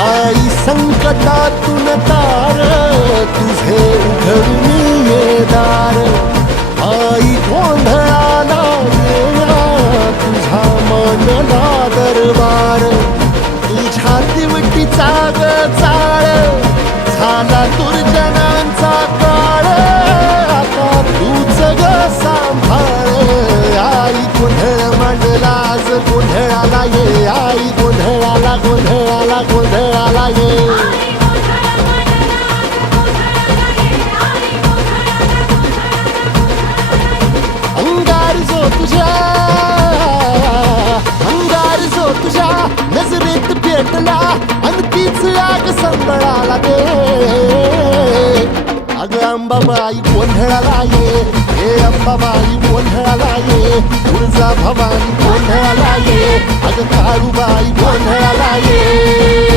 आई संकटातून तार तुझे उघडून ये दार. आई गोंधळाला येण्या तुझा मानला दरबार. तुझ्या दिवटीचा ग चाळ झाला दुर्जनांचा काळ. आता तूच ग सांभाळ. आई गोंधळ मांडला आज गोंधळाला ये. आई गोंधळाला गोंधळाला गोंधळाला ये. अंगार जो तुझ्या नजरेत पेटला आणि तीच आग संबळाला दे. अगं अंबाबाई गोंधळाला ये. हे अंबाबाई गोंधळाला ये. तुळजा भवानी गोंधळाला ये. अगं काळूबाई गोंधळाला ये.